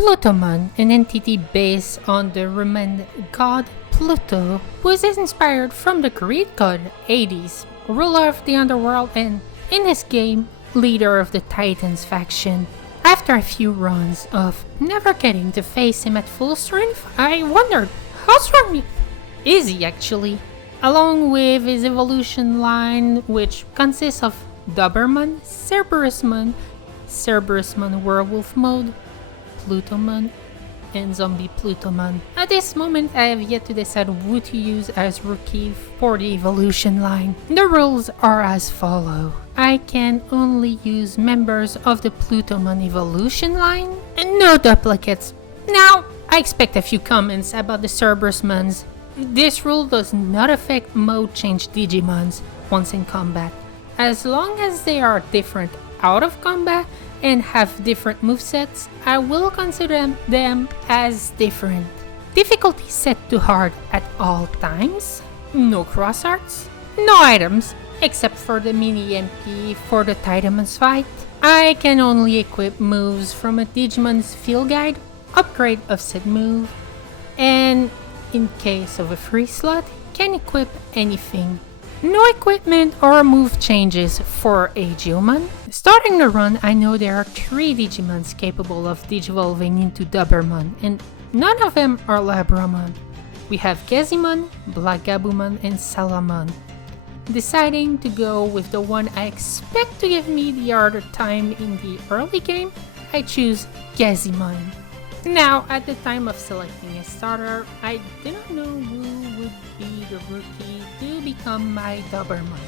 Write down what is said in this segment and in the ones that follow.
Plutomon, an entity based on the Roman god Pluto, was inspired from the Greek god Hades, ruler of the underworld and, in this game, leader of the Titans faction. After a few runs of never getting to face him at full strength, I wondered, how strong is he actually? Along with his evolution line, which consists of Dobermon, Cerberusmon Werewolf Mode, Plutomon and ZombiePlutomon. At this moment, I have yet to decide who to use as rookie for the evolution line. The rules are as follow. I can only use members of the Plutomon evolution line and no duplicates. Now, I expect a few comments about the Cerberusmons. This rule does not affect mode change Digimons once in combat. As long as they are different out of combat and have different movesets, I will consider them as different. Difficulty set to hard at all times. No cross arts. No items, except for the mini MP for the Titamons fight. I can only equip moves from a Digimon's field guide, upgrade of said move, and in case of a free slot, can equip anything. No equipment or move changes for Gazimon. Starting the run, I know there are 3 Digimons capable of digivolving into Dobermon, and none of them are Labramon. We have Gazimon, Black Gabumon, and Salamon. Deciding to go with the one I expect to give me the harder time in the early game, I choose Gazimon. Now, at the time of selecting a starter, I did not know who would be the rookie to become my Dobermon,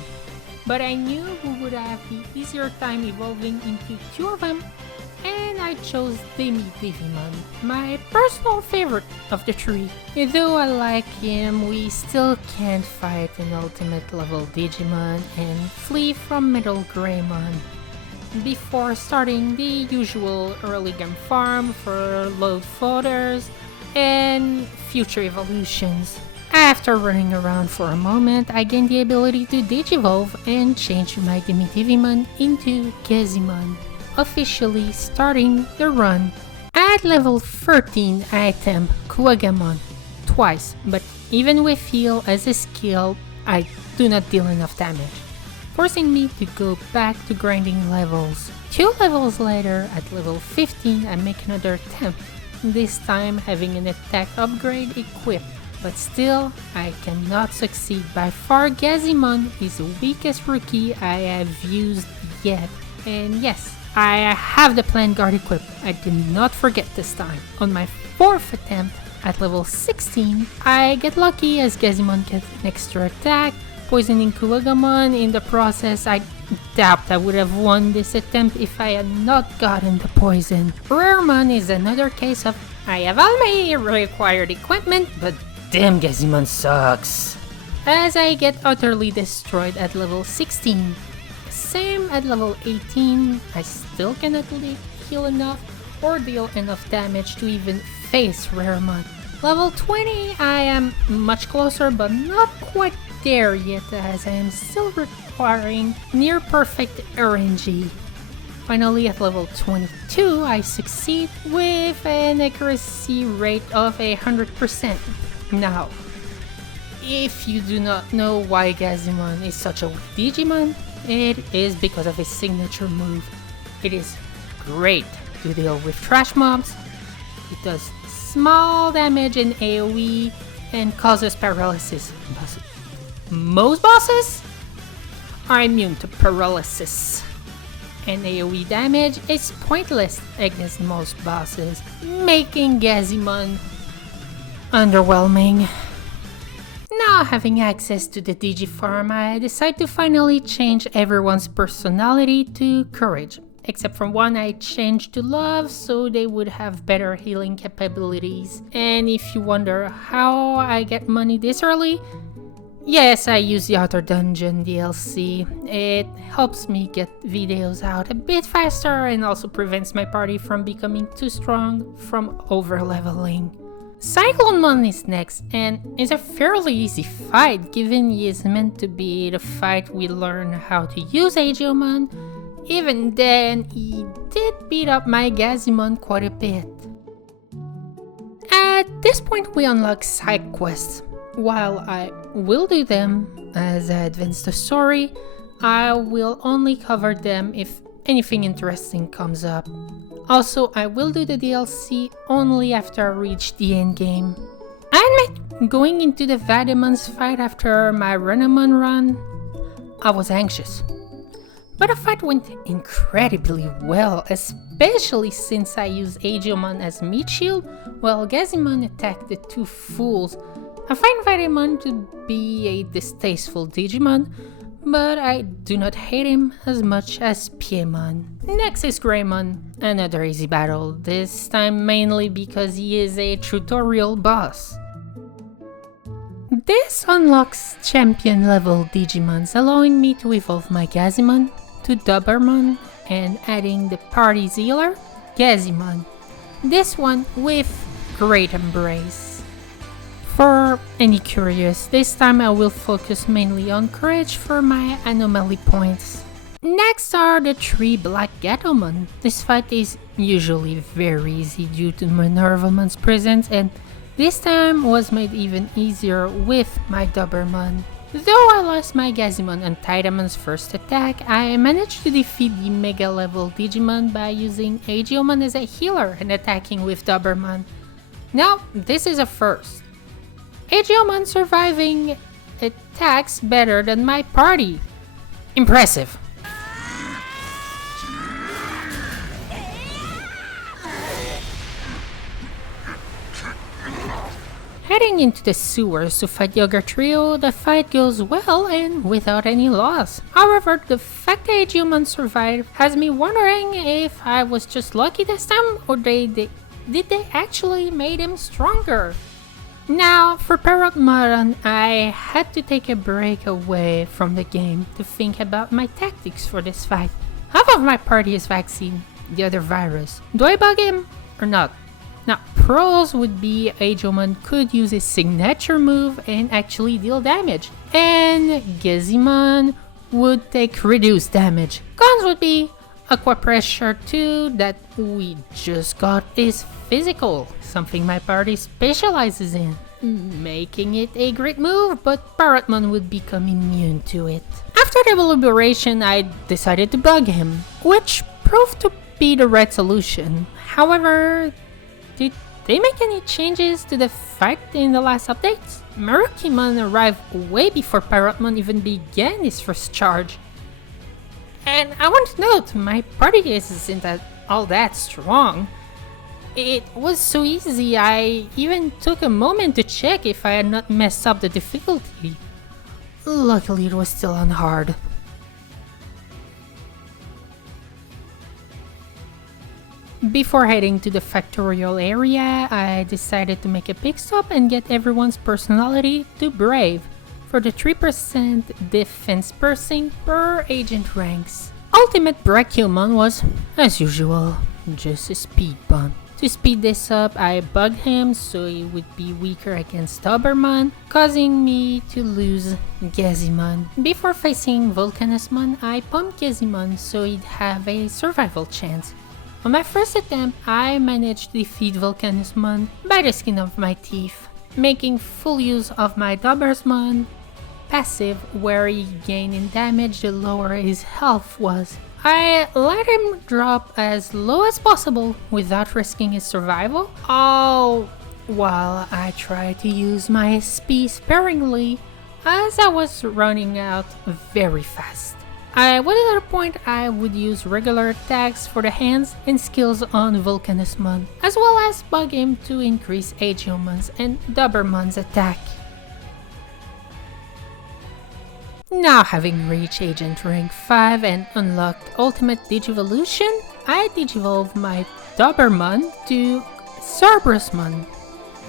but I knew who would have the easier time evolving into 2 of them, and I chose Digimon, my personal favorite of the 3. Though I like him, we still can't fight an ultimate level Digimon and flee from Middle Greymon before starting the usual early game farm for load fodders and future evolutions. After running around for a moment, I gained the ability to digivolve and change my Digimon into Gazimon, officially starting the run. At level 13, I attempt Kuwagamon twice, but even with heal as a skill, I do not deal enough damage, forcing me to go back to grinding levels. 2 levels later, at level 15, I make another attempt, this time having an attack upgrade equipped, but still, I cannot succeed. By far, Gazimon is the weakest rookie I have used yet, and yes, I have the Plant Guard equipped. I did not forget this time. On my 4th attempt, at level 16, I get lucky as Gazimon gets an extra attack, poisoning Kuwagamon. In the process, I doubt I would have won this attempt if I had not gotten the poison. Raremon is another case of I have all my required equipment, but damn, Gazimon sucks, as I get utterly destroyed at level 16. Same at level 18, I still cannot heal enough or deal enough damage to even face Raremon. Level 20, I am much closer but not quite there yet, as I am still requiring near perfect RNG. Finally, at level 22, I succeed with an accuracy rate of 100%. Now, if you do not know why Gazimon is such a weak Digimon, it is because of his signature move. It is great to deal with trash mobs. It does small damage in AoE and causes paralysis. Most bosses are immune to paralysis, and AoE damage is pointless against most bosses, making Gazimon underwhelming. Now, having access to the Digifarm, I decide to finally change everyone's personality to Courage, except for one I changed to Love so they would have better healing capabilities. And if you wonder how I get money this early, yes, I use the Outer Dungeon DLC. It helps me get videos out a bit faster and also prevents my party from becoming too strong from over-leveling. Cyclonemon is next, and it's a fairly easy fight given he is meant to be the fight we learn how to use Agilmon. Even then, he did beat up my Gazimon quite a bit. At this point we unlock side quests. While I will do them as I advance the story, I will only cover them if anything interesting comes up. Also, I will do the DLC only after I reach the endgame. I admit, going into the Digimons fight after my Renamon run, I was anxious. But the fight went incredibly well, especially since I used Agilmon as meat shield while Gazimon attacked the two fools. I find Titamon to be a distasteful Digimon, but I do not hate him as much as Piemon. Next is Greymon, another easy battle, this time mainly because he is a tutorial boss. This unlocks champion level Digimons, allowing me to evolve my Gazimon to Dobermon and adding the party's healer, Gazimon. This one with Great Embrace. For any curious, this time I will focus mainly on courage for my anomaly points. Next are the 3 black Gatomon. This fight is usually very easy due to Minervamon's presence, and this time was made even easier with my Dobermon. Though I lost my Gazimon and Titamon's first attack, I managed to defeat the Mega level Digimon by using Agilmon as a healer and attacking with Dobermon. Now, this is a first. Agilmon surviving attacks better than my party. Impressive. Heading into the sewers to fight Yoga Trio, the fight goes well and without any loss. However, the fact that Digimon survived has me wondering if I was just lucky this time or did they actually made him stronger. Now, for Plutomon, I had to take a break away from the game to think about my tactics for this fight. Half of my party is vaccine, the other virus. Do I bug him or not? Now, pros would be Agilmon could use his signature move and actually deal damage, and Gazimon would take reduced damage. Cons would be Aqua Pressure 2 that we just got is physical, something my party specializes in, making it a great move, but Plutomon would become immune to it. After the deliberation, I decided to bug him, which proved to be the right solution. However, did they make any changes to the fight in the last updates? Marukimon arrived way before Plutomon even began his first charge. And I want to note, my party isn't all that strong. It was so easy, I even took a moment to check if I had not messed up the difficulty. Luckily it was still on hard. Before heading to the factorial area, I decided to make a pit stop and get everyone's personality to Brave for the 3% defense piercing per agent ranks. Ultimate Brachiommon was, as usual, just a speed bump. To speed this up, I bugged him so he would be weaker against Dobermon, causing me to lose Gazimon. Before facing Volcanusmon, I pumped Gazimon so he'd have a survival chance. On my first attempt, I managed to defeat Volcanusmon by the skin of my teeth, making full use of my Dobermon passive where he gained in damage the lower his health was. I let him drop as low as possible without risking his survival, all while I tried to use my SP sparingly as I was running out very fast. I was at a point I would use regular attacks for the hands and skills on Volcanusmon, as well as bug him to increase Agilmon's and Dobermon's attack. Now having reached Agent Rank 5 and unlocked Ultimate Digivolution, I digivolve my Dobermon to Cerberusmon,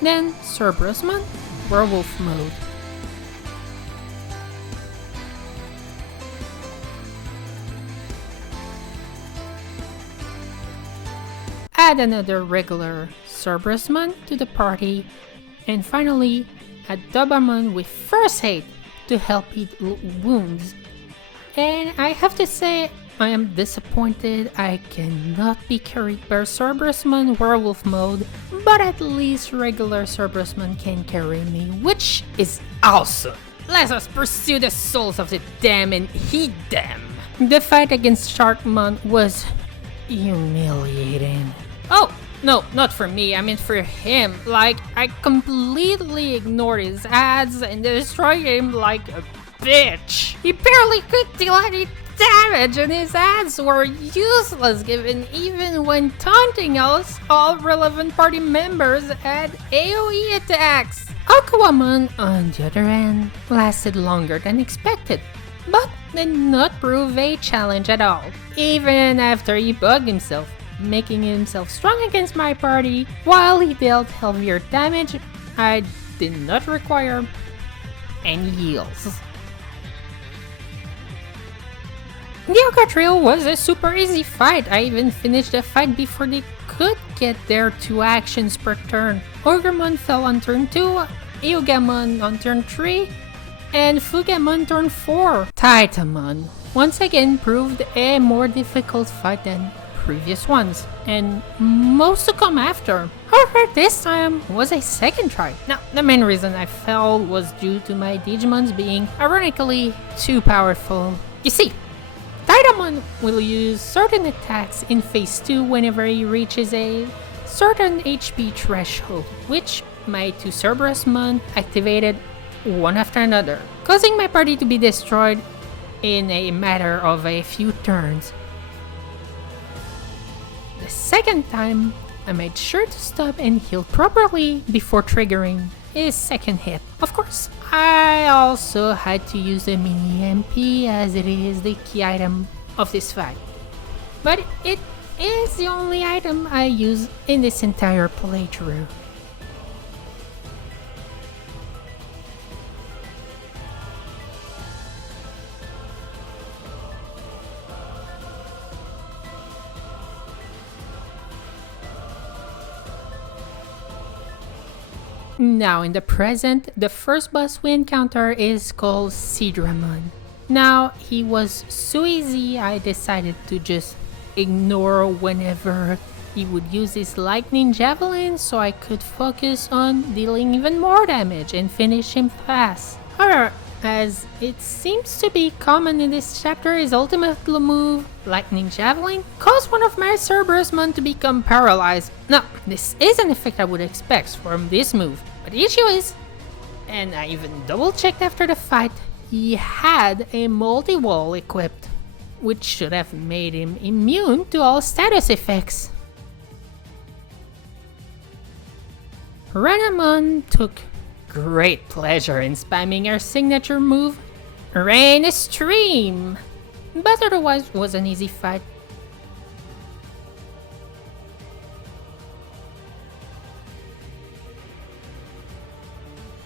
then Cerberusmon Werewolf Mode. Add another regular Cerberusmon to the party, and finally add Dobermon with First Aid to help heal wounds. And I have to say, I am disappointed I cannot be carried by Cerberusmon Werewolf mode, but at least regular Cerberusmon can carry me, which is awesome. Let us pursue the souls of the damned and heed them. The fight against Sharkmon was humiliating. Oh, no, not for me, I mean for him. Like, I completely ignored his ads and destroyed him like a bitch. He barely could deal any damage and his ads were useless given even when taunting us, all relevant party members had AoE attacks. Aquamon, on the other hand, lasted longer than expected, but did not prove a challenge at all, even after he bugged himself, making himself strong against my party. While he dealt heavier damage, I did not require any heals. The Yoga Trail was a super easy fight. I even finished the fight before they could get their 2 actions per turn. Ogremon fell on turn 2, Eogamon on turn 3, and Fugamon turn 4. Titamon once again proved a more difficult fight than previous ones, and most to come after. However, this time was a second try. Now, the main reason I fell was due to my Digimons being ironically too powerful. You see, Titamon will use certain attacks in phase 2 whenever he reaches a certain HP threshold, which my 2 Cerberusmon activated one after another, causing my party to be destroyed in a matter of a few turns. The second time, I made sure to stop and heal properly before triggering his second hit. Of course, I also had to use the mini MP as it is the key item of this fight. But it is the only item I use in this entire playthrough. Now in the present, the first boss we encounter is called Sidramon. Now, he was so easy I decided to just ignore whenever he would use his lightning javelin so I could focus on dealing even more damage and finish him fast. However, as it seems to be common in this chapter, his ultimate move, Lightning Javelin, caused one of my Cerberusmon to become paralyzed. Now, this is an effect I would expect from this move, but the issue is, and I even double checked after the fight, he had a multi-wall equipped, which should have made him immune to all status effects. Renamon took great pleasure in spamming her signature move, Rain Stream, but otherwise was an easy fight.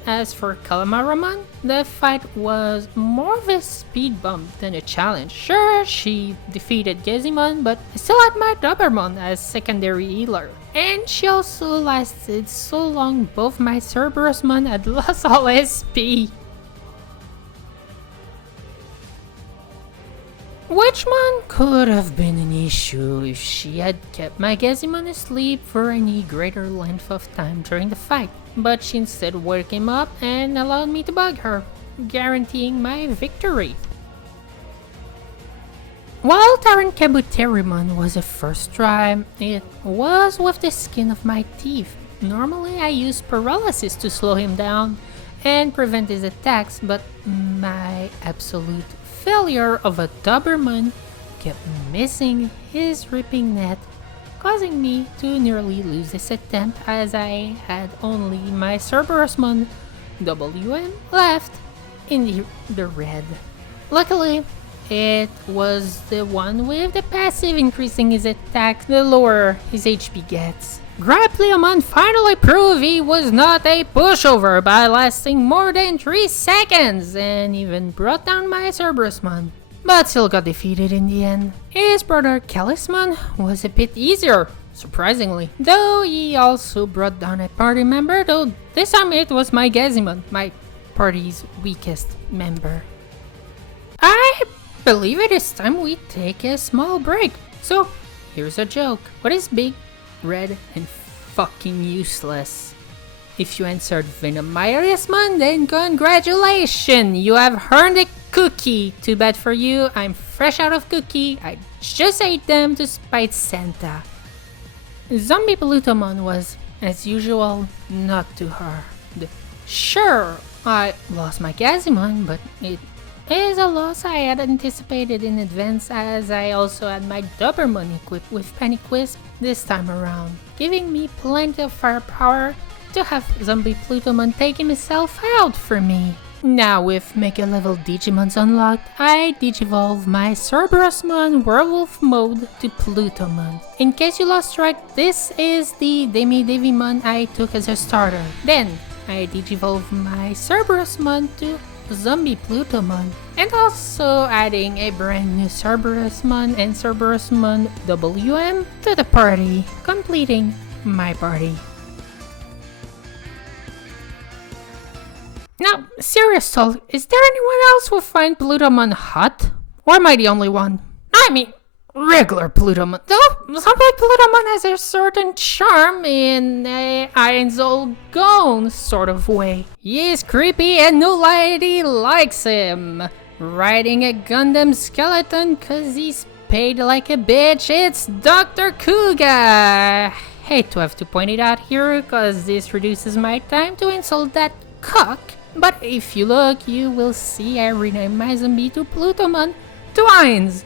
As for Calamaramon, the fight was more of a speed bump than a challenge. Sure, she defeated Gazimon, but I still had my Dobermon as secondary healer. And she also lasted so long both my Cerberusmon had lost all SP. Which one could have been an issue if she had kept my Gazimon asleep for any greater length of time during the fight, but she instead woke him up and allowed me to bug her, guaranteeing my victory. While Tarankabuterimon was a first try, it was with the skin of my teeth. Normally I use paralysis to slow him down and prevent his attacks, but my absolute failure of a Dobermon kept missing his ripping net, causing me to nearly lose this attempt as I had only my Cerberusmon WM left in the red. Luckily, it was the one with the passive increasing his attack the lower his HP gets. Plutomon finally proved he was not a pushover by lasting more than 3 seconds and even brought down my Cerberusmon, but still got defeated in the end. His brother Calismon was a bit easier, surprisingly, though he also brought down a party member, though this time it was my Gazimon, my party's weakest member. I believe it is time we take a small break. So, here's a joke. What is big, red, and fucking useless? If you answered Venomiriusmon, then congratulations! You have earned a cookie. Too bad for you, I'm fresh out of cookie. I just ate them to spite Santa. ZombiePlutomon was, as usual, not too hard. Sure, I lost my Gazimon, but it is a loss I had anticipated in advance, as I also had my Dobermon equipped with Panic Wisp this time around, giving me plenty of firepower to have ZombiePlutomon taking himself out for me. Now with Mega Level Digimons unlocked, I digivolve my Cerberusmon Werewolf mode to Plutomon. In case you lost track, this is the Digimon I took as a starter. Then, I digivolve my Cerberusmon to ZombiePlutomon, and also adding a brand new Cerberusmon and Cerberusmon WM to the party, completing my party. Now, serious talk, is there anyone else who find Plutomon hot? Or am I the only one? I mean, regular Plutomon. Though, ZombiePlutomon has a certain charm in a Iron's old gone sort of way. He is creepy and no lady likes him. Riding a Gundam skeleton cause he's paid like a bitch, it's Dr. Kuga. Hate to have to point it out here cause this reduces my time to insult that cuck. But if you look, you will see I renamed my zombie to Plutomon to Heinz.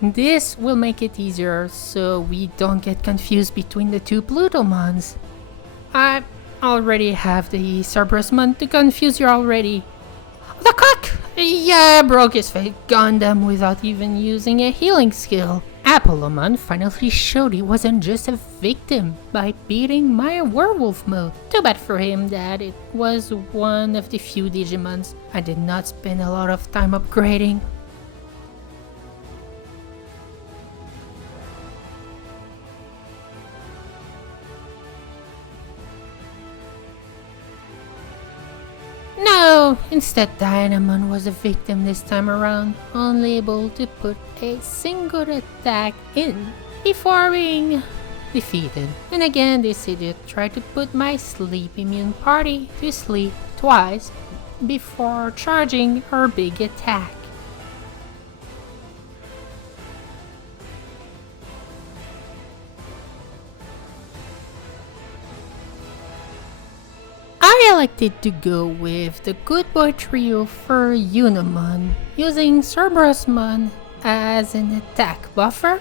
This will make it easier so we don't get confused between the two Plutomons. I already have the Cerberusmon to confuse you already. The cuck! Yeah, broke his fake Gundam without even using a healing skill. Plutomon finally showed he wasn't just a victim by beating my werewolf mode. Too bad for him that it was one of the few Digimons I did not spend a lot of time upgrading. No, instead Titamon was a victim this time around, only able to put a single attack in before being defeated. And again, this idiot tried to put my sleep immune party to sleep twice before charging her big attack. I elected to go with the Good Boy Trio for Unimon, using Cerberusmon as an attack buffer,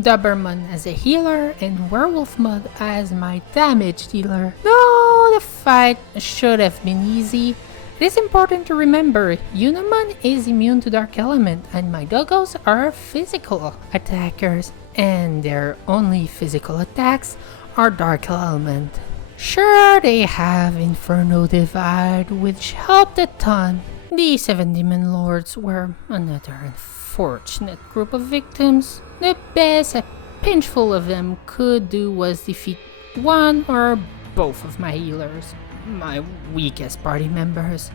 Dobermon as a healer, and Werewolfmon as my damage dealer. Though the fight should have been easy, it is important to remember Unimon is immune to Dark Element and my doggos are physical attackers, and their only physical attacks are Dark Element. Sure, they have Inferno Divide, which helped a ton. The 7 Demon Lords were another unfortunate group of victims. The best a pinchful of them could do was defeat one or both of my healers, my weakest party members.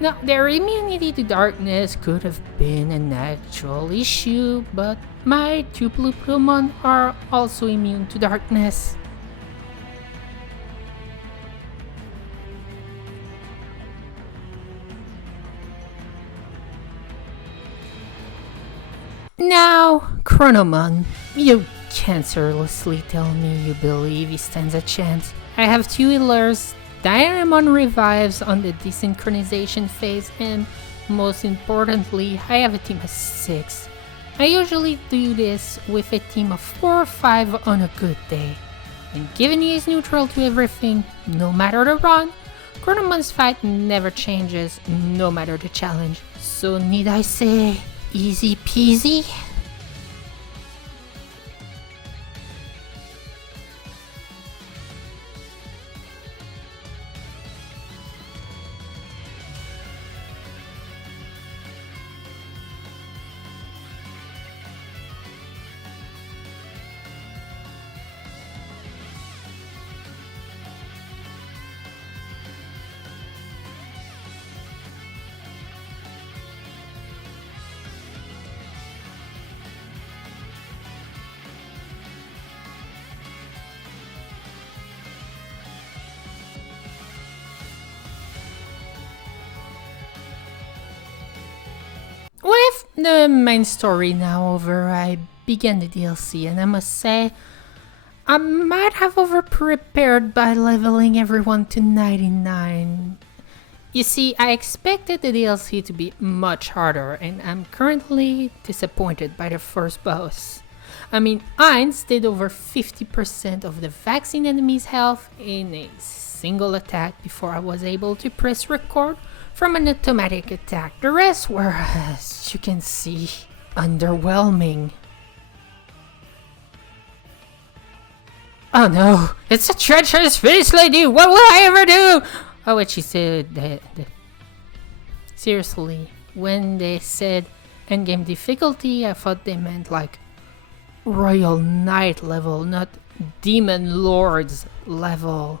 Now, their immunity to darkness could have been an actual issue, but my two Plutomon are also immune to darkness. Now, Chronomon, you cancerously tell me you believe he stands a chance. I have two healers, Dynamon revives on the desynchronization phase, and most importantly, I have a team of 6. I usually do this with a team of 4 or 5 on a good day. And given he is neutral to everything, no matter the run, Chronomon's fight never changes, no matter the challenge. So need I say, easy peasy? The main story now over, I began the DLC, and I must say, I might have over-prepared by leveling everyone to 99. You see, I expected the DLC to be much harder, and I'm currently disappointed by the first boss. I mean, Ainz did over 50% of the vaccine enemy's health in a single attack before I was able to press record from an automatic attack. The rest were, as you can see, underwhelming. Oh no, it's a treacherous face lady! What will I ever do? Oh, wait, she said that. Seriously, when they said endgame difficulty, I thought they meant like Royal Knight level, not Demon Lords level.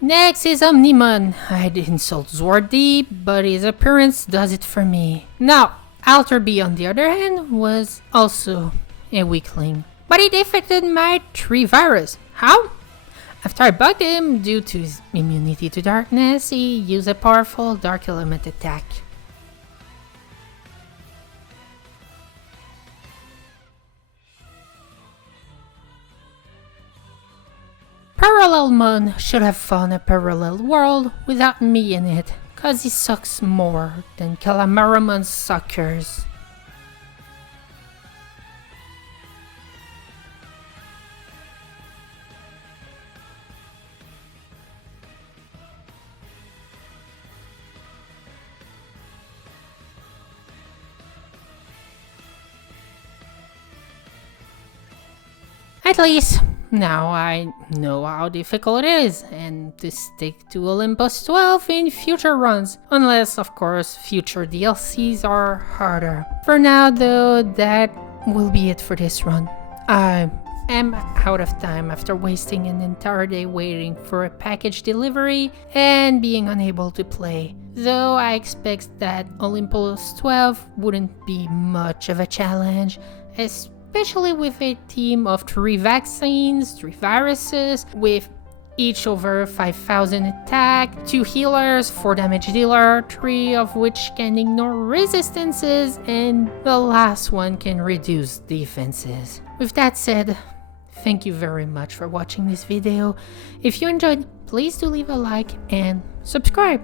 Next is Omnimon. I'd insult Zordi, but his appearance does it for me. Now, Alter B on the other hand was also a weakling, but he defected my tree virus. How? After I bugged him due to his immunity to darkness, he used a powerful dark element attack. Parallelmon should have found a parallel world without me in it, cause he sucks more than Calamaramon's suckers. At least, now I know how difficult it is, and to stick to Olympus 12 in future runs, unless of course future DLCs are harder. For now though, that will be it for this run. I am out of time after wasting an entire day waiting for a package delivery and being unable to play. Though I expect that Olympus 12 wouldn't be much of a challenge, especially with a team of 3 vaccines, 3 viruses, with each over 5,000 attack, 2 healers, 4 damage dealer, 3 of which can ignore resistances, and the last one can reduce defenses. With that said, thank you very much for watching this video. If you enjoyed, please do leave a like and subscribe.